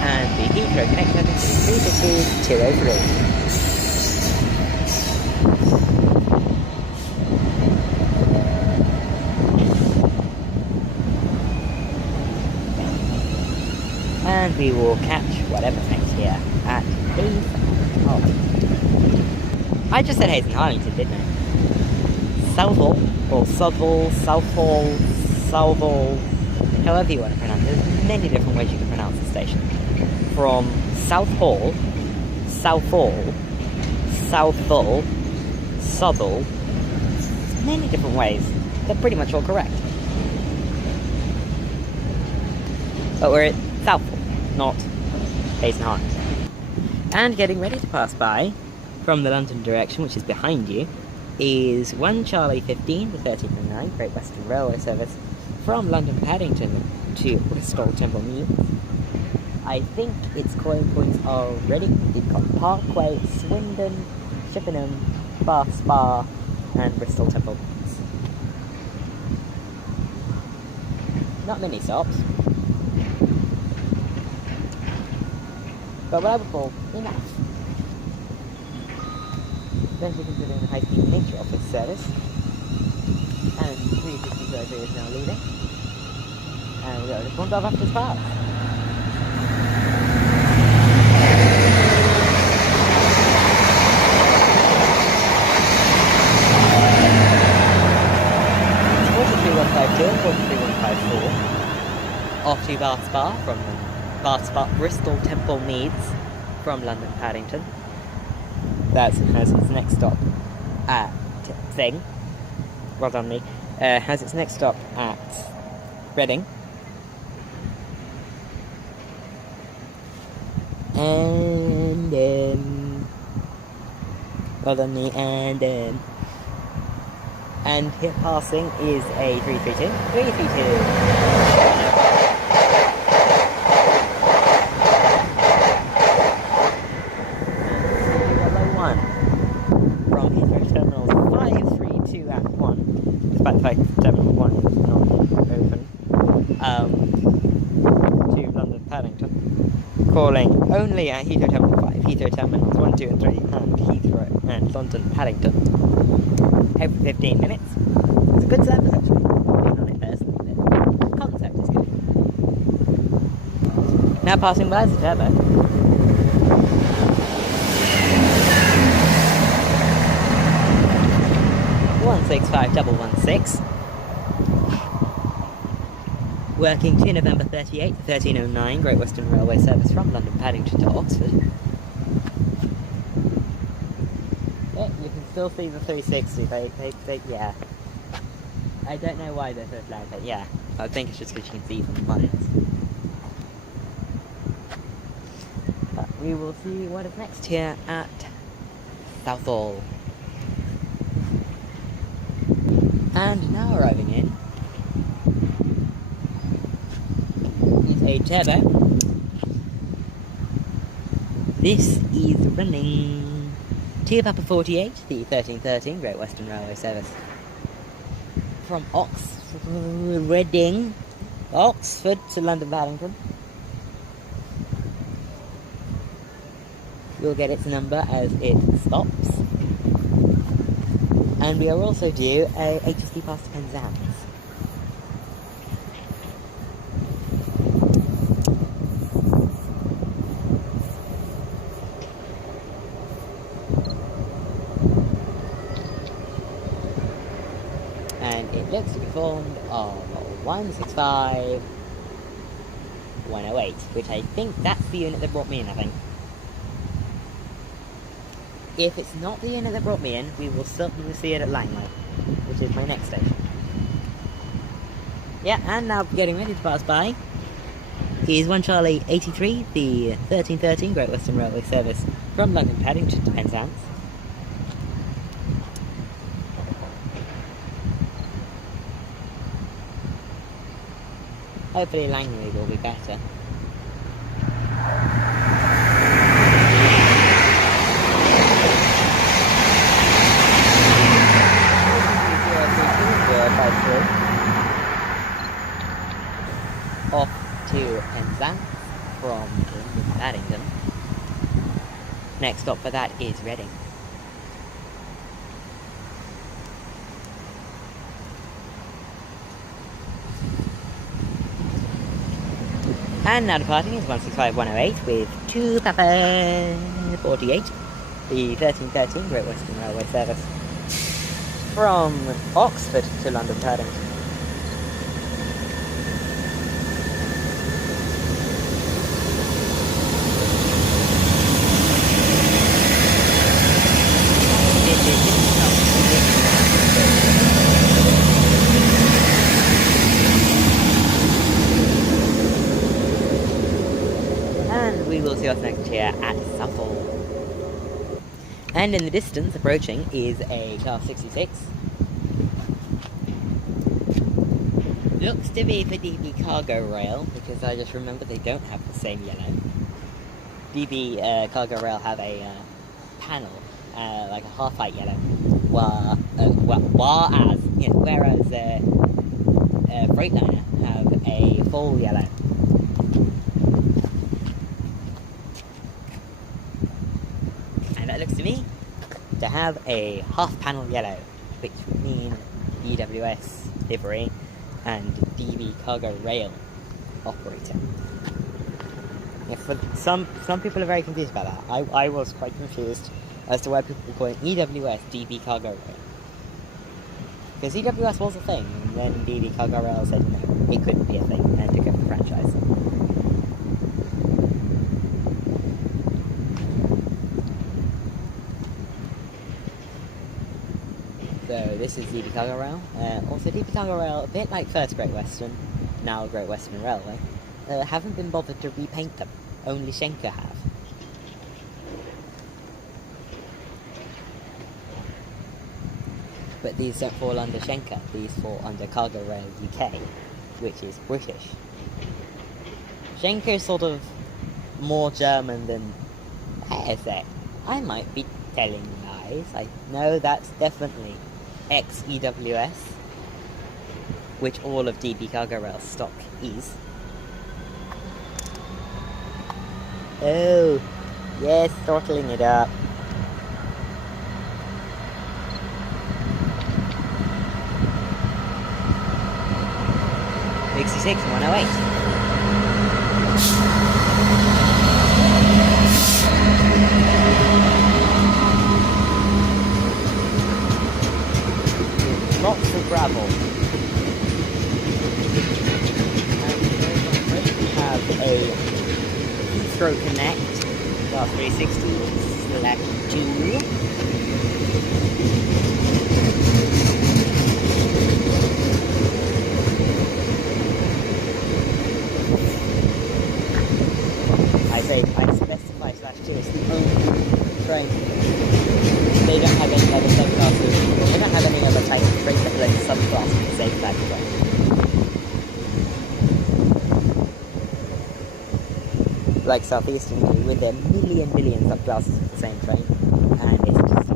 And the Heathrow Connect number is 352,203. And we will catch whatever's next here at Heathrow. I just said Hayes and Harlington, didn't I? Southall, or Southall, Southall, however you want to pronounce it. There's many different ways you can pronounce the station. From Southall, Southall, many different ways. They're pretty much all correct. But we're at Southall, not Hayes and Harlington. And getting ready to pass by from the London direction, which is behind you, is 1 Charlie 15 to 1309 Great Western Railway service from London Paddington to Bristol Temple Meads. I think its calling points are Reading, Didcot Parkway, Swindon, Chippenham, Bath Spa, and Bristol Temple Meads. Not many stops, but what I would call enough. Especially considering the high-speed nature of this service. And 350 is now leaving. And we've got just one dog after this pass. It's 43152 and 43154. Off to Bath Spa from Bath Spa, Bristol Temple Meads from London Paddington. That has its next stop at Thing. Well done, me. Has its next stop at Reading. And well done, me. And hit passing is a 332. 332. From Heathrow Terminals 5, 3, 2 and 1 falling only at Heathrow Terminal 5, Heathrow Terminals 1, 2 and 3, and Heathrow and London Paddington every 15 minutes. It's a good service actually. I've been on it personally, but the concept is good. Now passing by the turbo. 165116. Working to November 38, 1309, Great Western Railway service from London Paddington to Oxford. Yeah, you can still see the 360, they yeah. I don't know why they're so flat, but yeah, I think it's just because you can see from the miles. But we will see what is next here at Southall. And now arriving in is a turbo. This is running to Papa 48, the 1313 Great Western Railway service from Reading, Oxford to London Paddington. You'll get its number as it stops. And we are also due a HSD pass to Penzance. And it looks to be formed of 165 108, which I think that's the unit that brought me in, I think. If it's not the unit that brought me in, we will certainly see it at Langley, which is my next station. Yeah, and now getting ready to pass by is 1 Charlie 83, the 1313 Great Western Railway service from London Paddington to Penzance. Hopefully Langley will be better. Off to Penzance from Paddington. Next stop for that is Reading. And now departing is 165 108 with 2 Papa 48, the 1313 Great Western Railway service from Oxford to London Paddington. And we will see what's next here at Southall. And in the distance, approaching, is a Class 66. Looks to be for DB Cargo Rail, because I just remember they don't have the same yellow. DB Cargo Rail have a panel, like a half-white yellow, whereas Freightliner have a full yellow. That looks to me to have a half panel yellow, which would mean DWS livery and DB Cargo Rail operator. Yeah, for some people are very confused about that. I was quite confused as to why people were calling EWS DB Cargo Rail. Because EWS was a thing, and then DB Cargo Rail said no, it couldn't be a thing, and took over the franchise. So this is DB Cargo Rail. Also DB Cargo Rail, a bit like first Great Western, now Great Western Railway, haven't been bothered to repaint them. Only Schenker have. But these don't fall under Schenker, these fall under Cargo Rail UK, which is British. Schenker is sort of more German than ASA. I might be telling lies. I know that's definitely ex-EWS, which all of DB Cargo Rail stock is. Oh, yes, throttling it up. Six 108. Lots of gravel. And we have a Heathrow Connect, class 360, select 2. I specify /2, it's the only train. They don't have any other subclasses. They don't have any other type of train that lets subclass of the same type of train. Like Southeastern do with their million subclasses of the same train. And it's just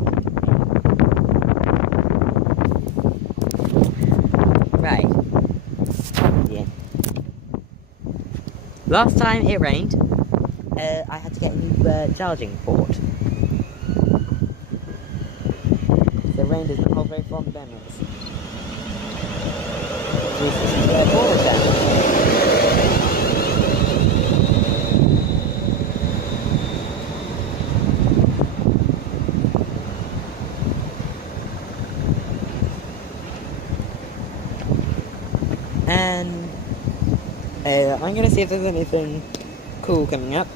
right. Yeah. Last time it rained, I had to get a new charging port. The rain does not hold very fond memories. And I'm gonna see if there's anything cool coming up.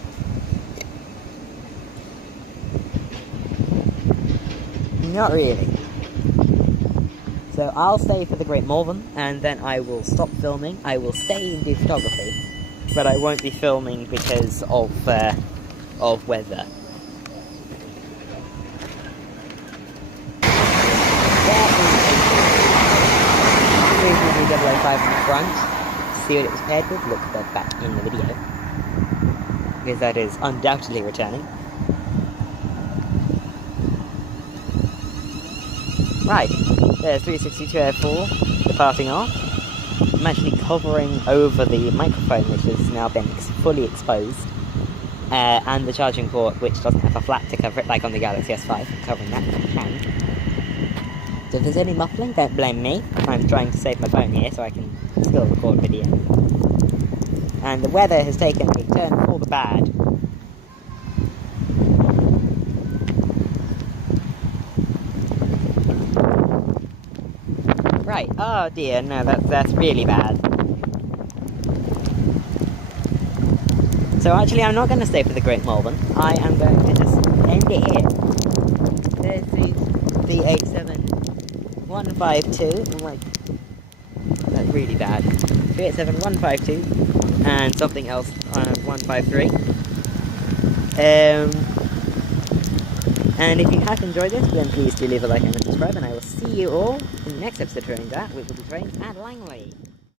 Not really. So I'll stay for the Great Malvern, and then I will stop filming. I will stay and do photography, but I won't be filming because of weather. GWML 5 in the front. See what it was paired with. Look at that back in the video, because that is undoubtedly returning. Right, there's 362 Air4 departing off. I'm actually covering over the microphone, which has now been fully exposed, and the charging port, which doesn't have a flap to cover it, like on the Galaxy S5. I'm covering that with my hand. So if there's any muffling, don't blame me. I'm trying to save my phone here so I can still record video. And the weather has taken a turn for the bad. Right, oh dear, no, that's really bad. So actually I'm not going to stay for the Great Malvern. I am going to just end it here. There's the 87152, I'm like, that's really bad. 387152, and something else, 153. And if you have enjoyed this, then please do leave a like and subscribe, and I will see you all in the next episode of Train That, which will be Train at Langley.